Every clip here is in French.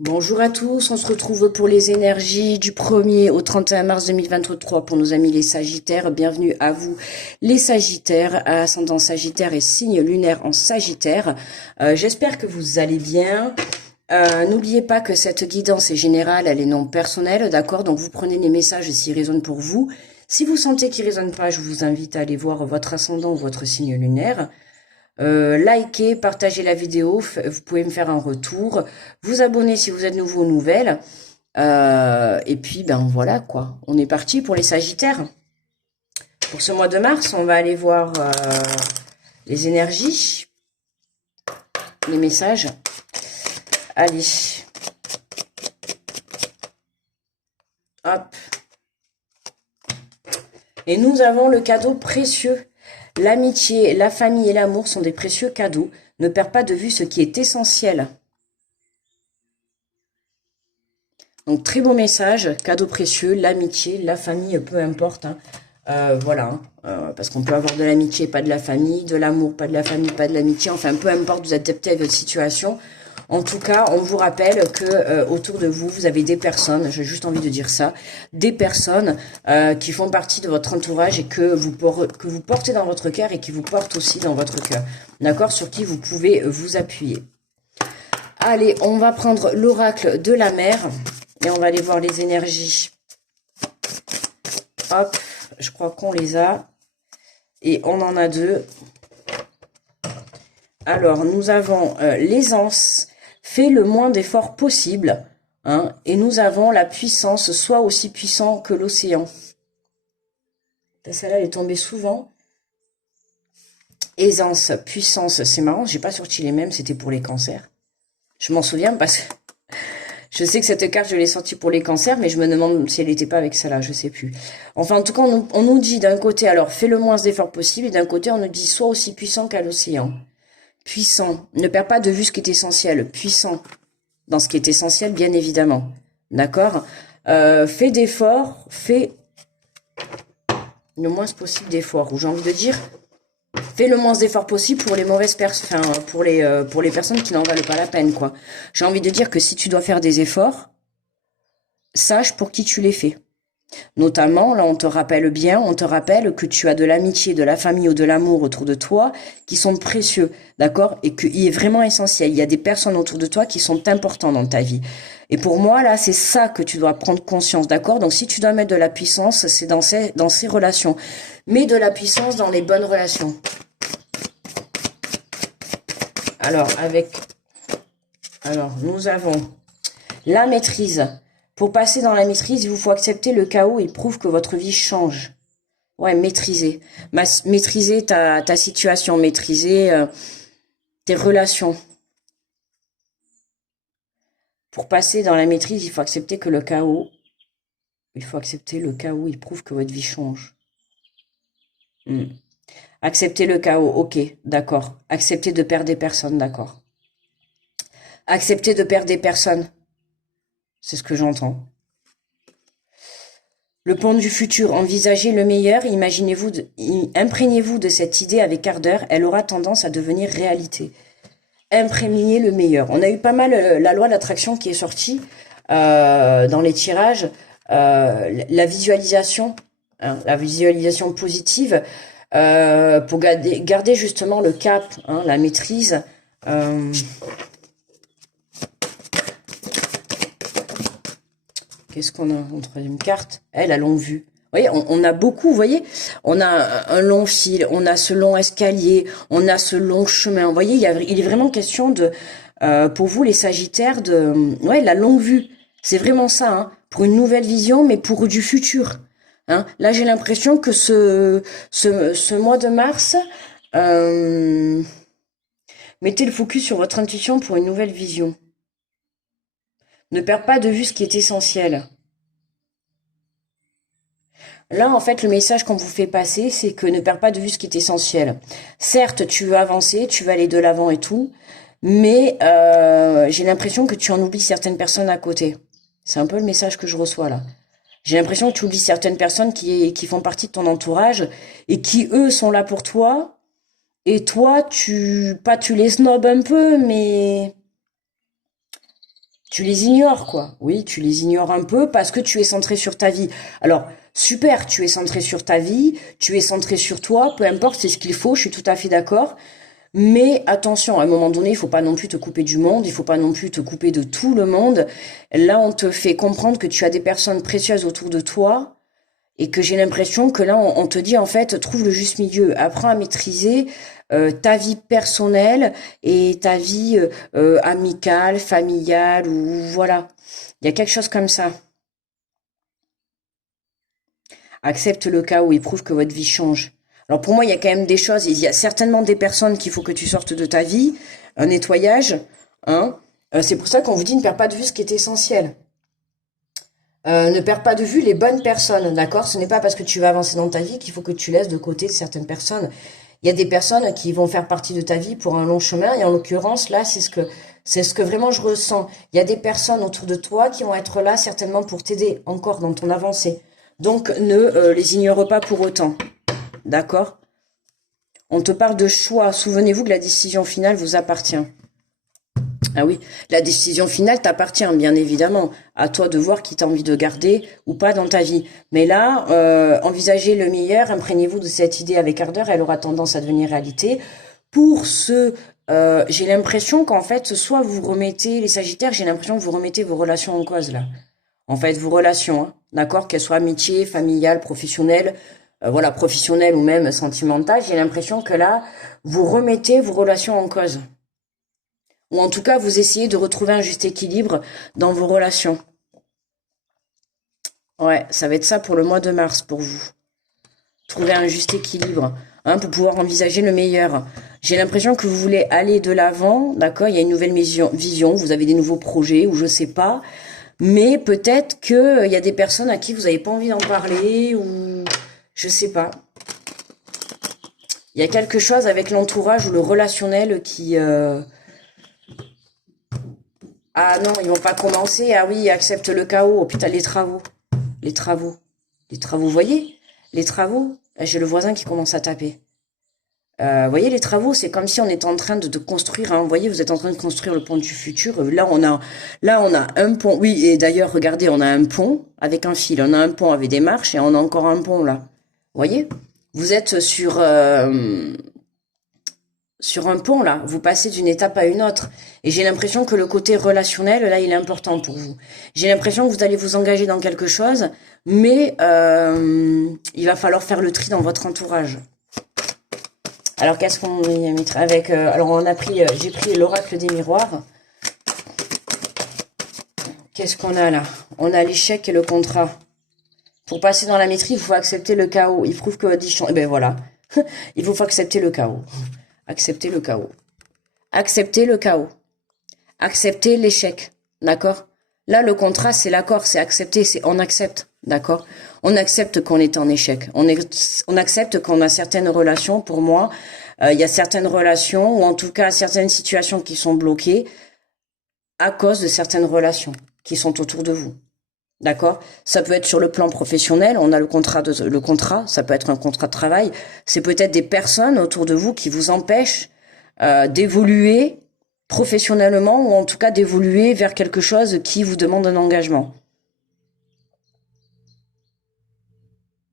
Bonjour à tous, on se retrouve pour les énergies du 1er au 31 mars 2023 pour nos amis les Sagittaires. Bienvenue à vous les Sagittaires, ascendant Sagittaire et signe lunaire en Sagittaire. J'espère que vous allez bien. N'oubliez pas que cette guidance est générale, elle est non personnelle, d'accord? Donc vous prenez les messages s'ils résonnent pour vous. Si vous sentez qu'ils résonnent pas, je vous invite à aller voir votre ascendant ou votre signe lunaire. Likez, partagez la vidéo, vous pouvez me faire un retour, vous abonner si vous êtes nouveau aux nouvelles. Et puis, ben voilà quoi. On est parti pour les Sagittaires. Pour ce mois de mars, on va aller voir les énergies, les messages. Allez. Hop. Et nous avons le cadeau précieux. L'amitié, la famille et l'amour sont des précieux cadeaux. Ne perds pas de vue ce qui est essentiel. Donc très beau message, cadeau précieux, l'amitié, la famille, peu importe. Hein. Voilà, hein. Parce qu'on peut avoir de l'amitié, pas de la famille, de l'amour, pas de la famille, pas de l'amitié. Enfin, peu importe, vous êtes adapté à votre situation. En tout cas, on vous rappelle que autour de vous, vous avez des personnes, j'ai juste envie de dire ça, des personnes qui font partie de votre entourage et que vous portez dans votre cœur et qui vous portent aussi dans votre cœur. D'accord? Sur qui vous pouvez vous appuyer. Allez, on va prendre l'oracle de la mer et on va aller voir les énergies. Hop, je crois qu'on les a. Et on en a deux. Alors, nous avons l'aisance, fait le moins d'efforts possible. Hein, et nous avons la puissance, soit aussi puissant que l'océan. Celle-là, elle est tombée souvent. Aisance, puissance, c'est marrant, j'ai pas sorti les mêmes, c'était pour les cancers. Je m'en souviens parce que je sais que cette carte, je l'ai sortie pour les cancers, mais je me demande si elle n'était pas avec celle-là, je sais plus. Enfin, en tout cas, on nous dit d'un côté, alors, fais le moins d'efforts possible, et d'un côté, on nous dit, sois aussi puissant qu'à l'océan. Puissant. Ne perds pas de vue ce qui est essentiel. Puissant. Dans ce qui est essentiel, bien évidemment. D'accord? Fais d'efforts, fais le moins possible d'efforts. Ou j'ai envie de dire, fais le moins d'efforts possible pour les mauvaises personnes, enfin, pour les personnes qui n'en valent pas la peine, quoi. J'ai envie de dire que si tu dois faire des efforts, sache pour qui tu les fais. Notamment, là, on te rappelle bien, on te rappelle que tu as de l'amitié, de la famille ou de l'amour autour de toi qui sont précieux, d'accord? Et qu'il est vraiment essentiel. Il y a des personnes autour de toi qui sont importantes dans ta vie. Et pour moi, là, c'est ça que tu dois prendre conscience, d'accord? Donc, si tu dois mettre de la puissance, c'est dans ces relations. Mets de la puissance dans les bonnes relations. Alors, nous avons la maîtrise. Pour passer dans la maîtrise, il vous faut accepter le chaos et prouve que votre vie change. Ouais, maîtriser. Maîtriser ta situation, maîtriser tes relations. Pour passer dans la maîtrise, il faut accepter que le chaos, il prouve que votre vie change. Hmm. Accepter le chaos, ok, d'accord. Accepter de perdre des personnes, d'accord. Accepter de perdre des personnes, c'est ce que j'entends. Le pont du futur, envisagez le meilleur, imprégnez-vous de cette idée avec ardeur, elle aura tendance à devenir réalité. Imprégnez le meilleur. On a eu pas mal la loi d'attraction qui est sortie dans les tirages, la visualisation, hein, la visualisation positive, pour garder justement le cap, hein, la maîtrise. Qu'est-ce qu'on a en troisième carte? La longue vue. Vous voyez, on a beaucoup, vous voyez, on a un long fil, on a ce long escalier, on a ce long chemin. Vous voyez, il est vraiment question de, pour vous les Sagittaires, ouais, la longue vue. C'est vraiment ça, hein, pour une nouvelle vision, mais pour du futur. Hein. Là, j'ai l'impression que ce mois de mars, mettez le focus sur votre intuition pour une nouvelle vision. Ne perds pas de vue ce qui est essentiel. Là, en fait, le message qu'on vous fait passer, c'est que ne perds pas de vue ce qui est essentiel. Certes, tu veux avancer, tu veux aller de l'avant et tout, mais j'ai l'impression que tu en oublies certaines personnes à côté. C'est un peu le message que je reçois là. J'ai l'impression que tu oublies certaines personnes qui font partie de ton entourage et qui, eux, sont là pour toi. Et toi, tu les snobs un peu, mais Tu les ignores, quoi. Oui, tu les ignores un peu parce que tu es centré sur ta vie. Alors, super, tu es centré sur ta vie, tu es centré sur toi, peu importe, c'est ce qu'il faut, je suis tout à fait d'accord. Mais attention, à un moment donné, il faut pas non plus te couper du monde, il faut pas non plus te couper de tout le monde. Là, on te fait comprendre que tu as des personnes précieuses autour de toi et que j'ai l'impression que là, on te dit en fait, trouve le juste milieu, apprends à maîtriser ta vie personnelle et ta vie amicale, familiale ou voilà. Il y a quelque chose comme ça. Accepte le chaos et prouve que votre vie change. Alors pour moi, il y a quand même des choses, il y a certainement des personnes qu'il faut que tu sortes de ta vie, un nettoyage, hein. C'est pour ça qu'on vous dit ne perds pas de vue ce qui est essentiel. Ne perds pas de vue les bonnes personnes, d'accord? Ce n'est pas parce que tu vas avancer dans ta vie qu'il faut que tu laisses de côté certaines personnes. Il y a des personnes qui vont faire partie de ta vie pour un long chemin, et en l'occurrence, là, c'est ce que vraiment je ressens. Il y a des personnes autour de toi qui vont être là certainement pour t'aider encore dans ton avancée. Donc, ne les ignore pas pour autant, d'accord? On te parle de choix. Souvenez-vous que la décision finale vous appartient. Ah oui, la décision finale t'appartient, bien évidemment. À toi de voir qui t'as envie de garder ou pas dans ta vie. Mais là, envisagez le meilleur, imprégnez-vous de cette idée avec ardeur, elle aura tendance à devenir réalité. Pour ce, j'ai l'impression qu'en fait, soit vous remettez, les Sagittaires, j'ai l'impression que vous remettez vos relations en cause, là. En fait, vos relations, hein, d'accord, qu'elles soient amitié, familiale, professionnelle, voilà, professionnelle ou même sentimentale, j'ai l'impression que là, vous remettez vos relations en cause. Ou en tout cas, vous essayez de retrouver un juste équilibre dans vos relations. Ouais, ça va être ça pour le mois de mars pour vous. Trouver un juste équilibre, hein, pour pouvoir envisager le meilleur. J'ai l'impression que vous voulez aller de l'avant, d'accord? Il y a une nouvelle vision, vous avez des nouveaux projets, ou je sais pas. Mais peut-être que il y a des personnes à qui vous n'avez pas envie d'en parler, ou je sais pas. Il y a quelque chose avec l'entourage ou le relationnel qui... Ah non, ils vont pas commencer. Ah oui, accepte le chaos. Oh putain, les travaux. Les travaux. Les travaux, vous voyez? Les travaux. J'ai le voisin qui commence à taper. Vous voyez, les travaux, c'est comme si on était en train de construire. Hein. Vous voyez, vous êtes en train de construire le pont du futur. Là, on a un pont. Oui, et d'ailleurs, regardez, on a un pont avec un fil. On a un pont avec des marches et on a encore un pont là. Vous voyez? Vous êtes sur un pont là, vous passez d'une étape à une autre. Et j'ai l'impression que le côté relationnel, là, il est important pour vous. J'ai l'impression que vous allez vous engager dans quelque chose, mais il va falloir faire le tri dans votre entourage. Alors qu'est-ce qu'on y a avec alors on a pris, j'ai pris l'oracle des miroirs. Qu'est-ce qu'on a là? On a l'échec et le contrat. Pour passer dans la maîtrise, il faut accepter le chaos. Il prouve que votre vie change. Et ben voilà, il faut accepter le chaos. Accepter le chaos. Accepter le chaos. Accepter l'échec. D'accord? Là, le contrat, c'est l'accord, c'est accepter, c'est on accepte. D'accord? On accepte qu'on est en échec. On accepte qu'on a certaines relations, pour moi, il y a certaines relations, ou en tout cas certaines situations qui sont bloquées à cause de certaines relations qui sont autour de vous. D'accord? Ça peut être sur le plan professionnel, on a le contrat, ça peut être un contrat de travail, c'est peut-être des personnes autour de vous qui vous empêchent d'évoluer professionnellement ou en tout cas d'évoluer vers quelque chose qui vous demande un engagement.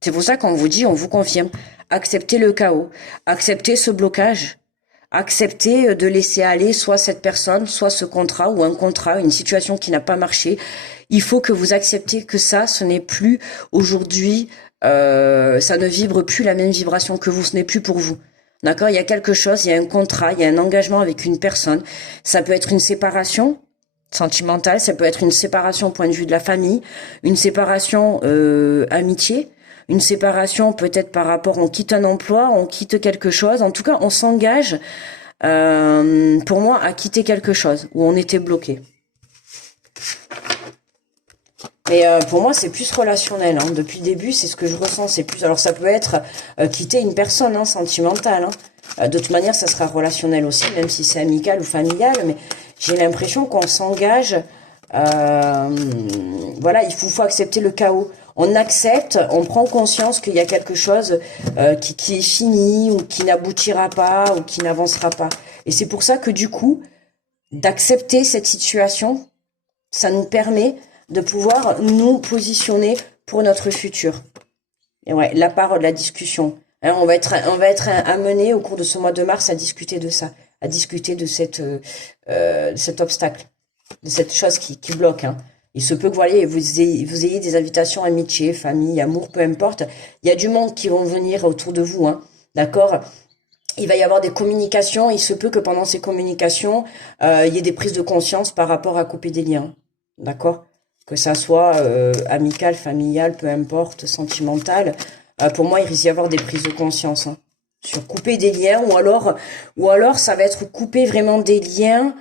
C'est pour ça qu'on vous dit, on vous confirme, acceptez le chaos, acceptez ce blocage, acceptez de laisser aller soit cette personne, soit ce contrat ou un contrat, une situation qui n'a pas marché. Il faut que vous acceptiez que ça, ce n'est plus aujourd'hui, ça ne vibre plus la même vibration que vous, ce n'est plus pour vous. D'accord? Il y a quelque chose, il y a un contrat, il y a un engagement avec une personne. Ça peut être une séparation sentimentale, ça peut être une séparation au point de vue de la famille, une séparation amitié, une séparation peut-être par rapport, on quitte un emploi, on quitte quelque chose. En tout cas, on s'engage, pour moi, à quitter quelque chose où on était bloqué. Mais pour moi, c'est plus relationnel. Hein. Depuis le début, c'est ce que je ressens. C'est plus. Alors, ça peut être quitter une personne hein, sentimentale. Hein. De toute manière, ça sera relationnel aussi, même si c'est amical ou familial. Mais j'ai l'impression qu'on s'engage. Voilà, il faut accepter le chaos. On accepte, on prend conscience qu'il y a quelque chose qui est fini ou qui n'aboutira pas ou qui n'avancera pas. Et c'est pour ça que du coup, d'accepter cette situation, ça nous permet de pouvoir nous positionner pour notre futur. Et ouais, la parole, la discussion. Hein, on va être amené au cours de ce mois de mars à discuter de ça, à discuter de cet obstacle, de cette chose qui bloque. Hein. Il se peut que vous ayez des invitations amitié, famille, amour, peu importe. Il y a du monde qui vont venir autour de vous, hein, d'accord? Il va y avoir des communications. Il se peut que pendant ces communications, il y ait des prises de conscience par rapport à couper des liens, d'accord? Que ça soit amical, familial, peu importe, sentimental. Pour moi, il risque d'y avoir des prises de conscience, hein, sur couper des liens, ou alors ça va être couper vraiment des liens.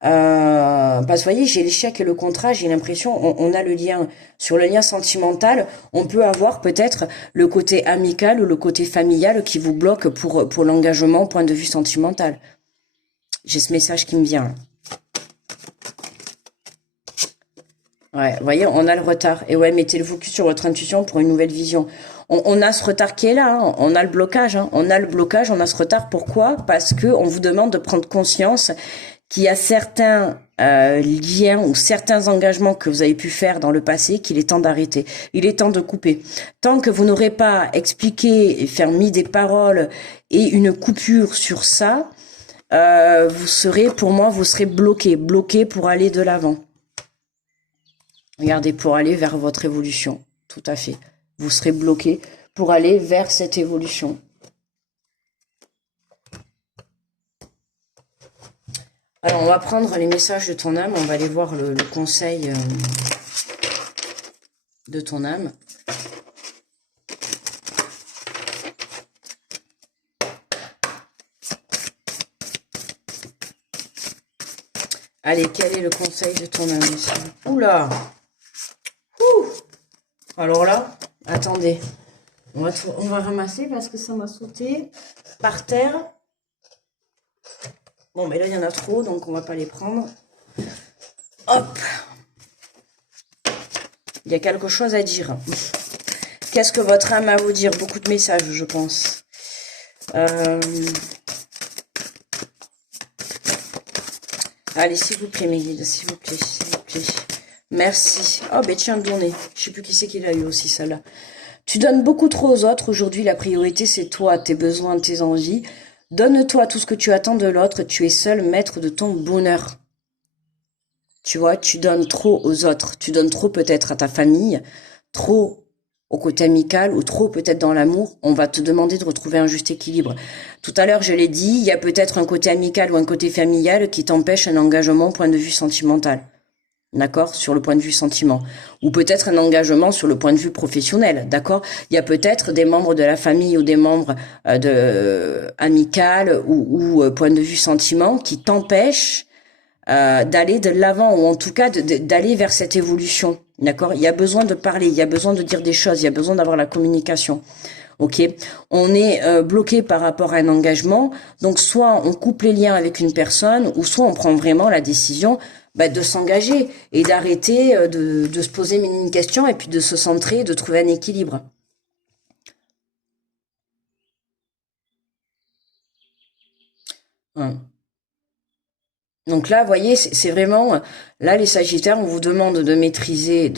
Parce que vous voyez, j'ai l'échec et le contrat, j'ai l'impression, on a le lien. Sur le lien sentimental, on peut avoir peut-être le côté amical ou le côté familial qui vous bloque pour l'engagement, point de vue sentimental. J'ai ce message qui me vient. Ouais, vous voyez, on a le retard. Et ouais, mettez le focus sur votre intuition pour une nouvelle vision. On a ce retard qui est là, hein. On a le blocage, hein. On a le blocage, on a ce retard. Pourquoi? Parce que on vous demande de prendre conscience qu'il y a certains liens ou certains engagements que vous avez pu faire dans le passé qu'il est temps d'arrêter. Il est temps de couper. Tant que vous n'aurez pas expliqué et mis des paroles et une coupure sur ça, vous serez bloqué pour aller de l'avant. Regardez, pour aller vers votre évolution. Tout à fait. Vous serez bloqué pour aller vers cette évolution. Alors, on va prendre les messages de ton âme. On va aller voir le conseil de ton âme. Allez, quel est le conseil de ton âme ici? Oula! Ouh! Alors là, attendez. On va ramasser parce que ça m'a sauté par terre. Bon, mais là, il y en a trop, donc on va pas les prendre. Hop! Il y a quelque chose à dire. Qu'est-ce que votre âme a à vous dire? Beaucoup de messages, je pense. Allez, s'il vous plaît, mes guides, s'il vous plaît, s'il vous plaît. Merci. Oh, ben tiens, donner. Je sais plus qui c'est qui l'a eu aussi, celle-là. Tu donnes beaucoup trop aux autres. Aujourd'hui, la priorité, c'est toi, tes besoins, tes envies. Donne-toi tout ce que tu attends de l'autre. Tu es seul maître de ton bonheur. Tu vois, tu donnes trop aux autres. Tu donnes trop peut-être à ta famille, trop au côté amical ou trop peut-être dans l'amour. On va te demander de retrouver un juste équilibre. Tout à l'heure, je l'ai dit, il y a peut-être un côté amical ou un côté familial qui t'empêche un engagement point de vue sentimental. D'accord? Sur le point de vue sentiment. Ou peut-être un engagement sur le point de vue professionnel. D'accord? Il y a peut-être des membres de la famille ou des membres amical ou point de vue sentiment qui t'empêchent d'aller de l'avant, ou en tout cas d'aller vers cette évolution. D'accord? Il y a besoin de parler, il y a besoin de dire des choses, il y a besoin d'avoir la communication. Ok? On est bloqué par rapport à un engagement, donc soit on coupe les liens avec une personne, ou soit on prend vraiment la décision de s'engager et d'arrêter de se poser une question et puis de se centrer, de trouver un équilibre. Ouais. Donc là, vous voyez, c'est vraiment, là, les Sagittaires, on vous demande de maîtriser,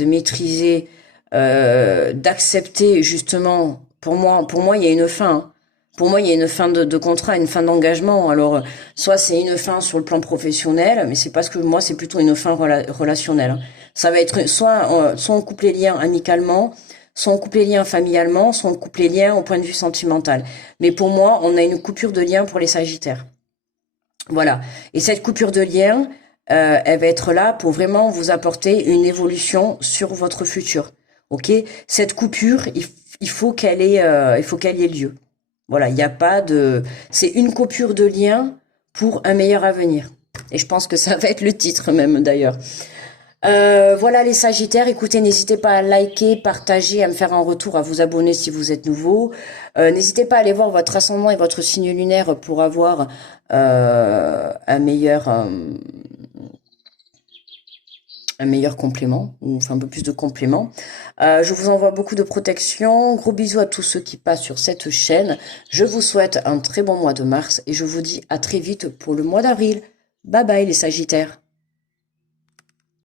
d'accepter justement. Pour moi, il y a une fin. Hein. Pour moi, il y a une fin de contrat, une fin d'engagement. Alors, soit c'est une fin sur le plan professionnel, mais c'est parce que moi, c'est plutôt une fin relationnelle. Hein. Ça va être soit on coupe les liens amicalement, soit on coupe les liens familialement, soit on coupe les liens au point de vue sentimental. Mais pour moi, on a une coupure de lien pour les Sagittaires. Voilà. Et cette coupure de lien, elle va être là pour vraiment vous apporter une évolution sur votre futur. Ok? Cette coupure, il faut qu'elle ait lieu. Voilà. Il n'y a pas de, c'est une coupure de lien pour un meilleur avenir. Et je pense que ça va être le titre même d'ailleurs. Voilà les Sagittaires, écoutez, n'hésitez pas à liker, partager, à me faire un retour, à vous abonner si vous êtes nouveau. N'hésitez pas à aller voir votre ascendant et votre signe lunaire pour avoir un meilleur complément, ou enfin un peu plus de complément. Je vous envoie beaucoup de protection. Gros bisous à tous ceux qui passent sur cette chaîne. Je vous souhaite un très bon mois de mars et je vous dis à très vite pour le mois d'avril. Bye bye les Sagittaires.